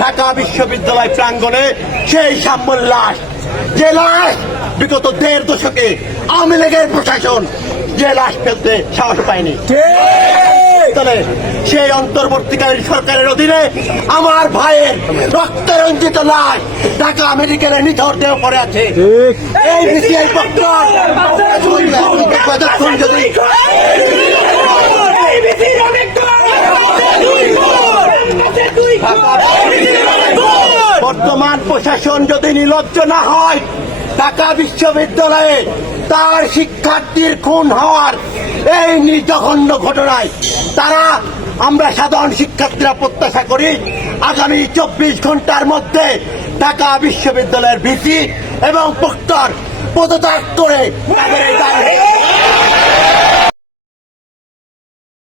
ঢাকা বিশ্ববিদ্যালয় প্রাঙ্গণে সেই সাম্যের লাশ, যে লাশ বিগত 1.5 দশকে আওয়ামী লীগের প্রশাসন যে লাশ ফেলতে সাহস পায়নি, সেই অন্তর্বর্তীকালীন সরকারের অধীনে আমার ভাইয়ের রক্তরঞ্জিত লাশ ঢাকা মেডিকেলে নিথর দেহ পড়ে আছে। এই বিসিআই যদি বর্তমান প্রশাসন যদি নির্লজ্জ না হয়, ঢাকা বিশ্ববিদ্যালয়ে তার শিক্ষার্থীর খুন হওয়ার এই জঘন্য ঘটনায় আমরা সাধারণ শিক্ষার্থীরা প্রত্যাশা করি আগামী 24 ঘন্টার মধ্যে ঢাকা বিশ্ববিদ্যালয়ের ভিসি এবং প্রক্টর পদত্যাগ করে